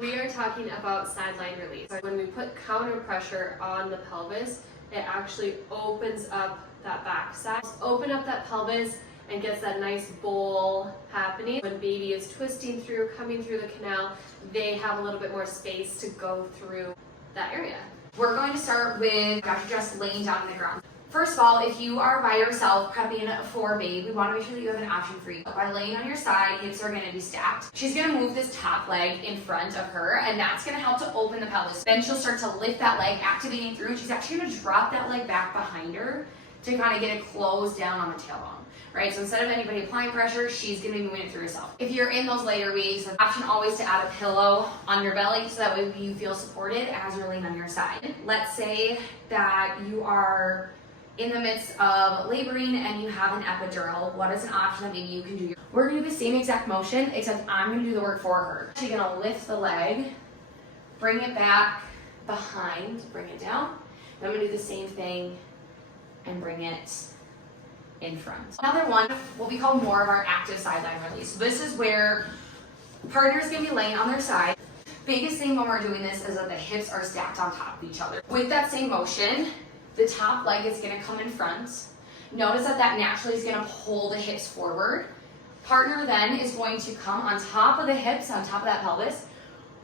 We are talking about sideline release. When we put counter pressure on the pelvis, it actually opens up that back side. Open up that pelvis and gets that nice bowl happening. When baby is twisting through, coming through the canal, they have a little bit more space to go through that area. We're going to start with Dr. Jess laying down on the ground. First of all, if you are by yourself prepping for babe, we want to make sure that you have an option for you. By laying on your side, hips are going to be stacked. She's going to move this top leg in front of her, and that's going to help to open the pelvis. Then she'll start to lift that leg, activating through, and she's actually going to drop that leg back behind her to kind of get it closed down on the tailbone. Right, so instead of anybody applying pressure, she's going to be moving it through herself. If you're in those later weeks, the option always to add a pillow on your belly so that way you feel supported as you're laying on your side. Let's say that you are in the midst of laboring and you have an epidural. What is an option that maybe you can do? We're going to do the same exact motion, except I'm going to do the work for her. She's going to lift the leg, bring it back behind, bring it down. Then I'm going to do the same thing and bring it in front. Another one, what we call more of our active sideline release. So this is where partners can be laying on their side. Biggest thing when we're doing this is that the hips are stacked on top of each other. With that same motion, the top leg is going to come in front. Notice that that naturally is going to pull the hips forward. Partner then is going to come on top of the hips, on top of that pelvis,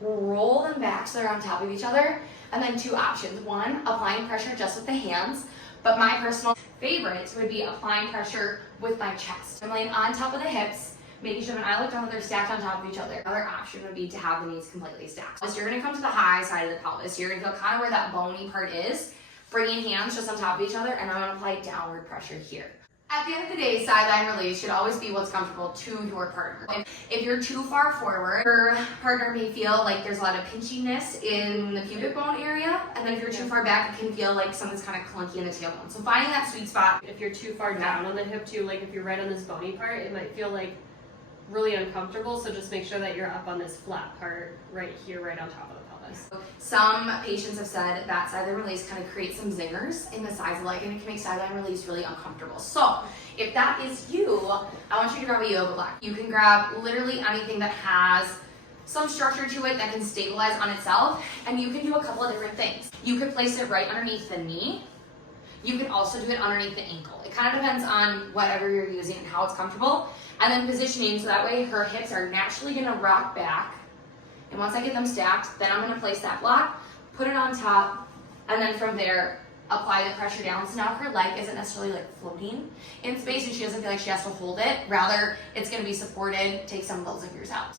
roll them back so they're on top of each other. And then two options. One, applying pressure just with the hands. But my personal favorite would be applying pressure with my chest. I'm laying on top of the hips, making sure when I look down that they're stacked on top of each other. Another option would be to have the knees completely stacked. So you're going to come to the high side of the pelvis. You're going to feel kind of where that bony part is, bringing hands just on top of each other, and I'm going to apply downward pressure here. At the end of the day, sideline release should always be what's comfortable to your partner. If you're too far forward, your partner may feel like there's a lot of pinchiness in the pubic bone area, and then if you're too far back, it can feel like something's kind of clunky in the tailbone. So finding that sweet spot. If you're too far down on the hip too, like if you're right on this bony part, it might feel like really uncomfortable. So just make sure that you're up on this flat part right here, right on top of the pelvis. Some patients have said that sideline release kind of creates some zingers in the sides of the leg, and it can make sideline release really uncomfortable. So if that is you, I want you to grab a yoga block. You can grab literally anything that has some structure to it that can stabilize on itself, and you can do a couple of different things. You could place it right underneath the knee. You can also do it underneath the ankle. It kind of depends on whatever you're using and how it's comfortable. And then positioning, so that way her hips are naturally going to rock back. And once I get them stacked, then I'm going to place that block, put it on top, and then from there, apply the pressure down. So now her leg isn't necessarily like floating in space and she doesn't feel like she has to hold it. Rather, it's going to be supported. Take some of those fingers out.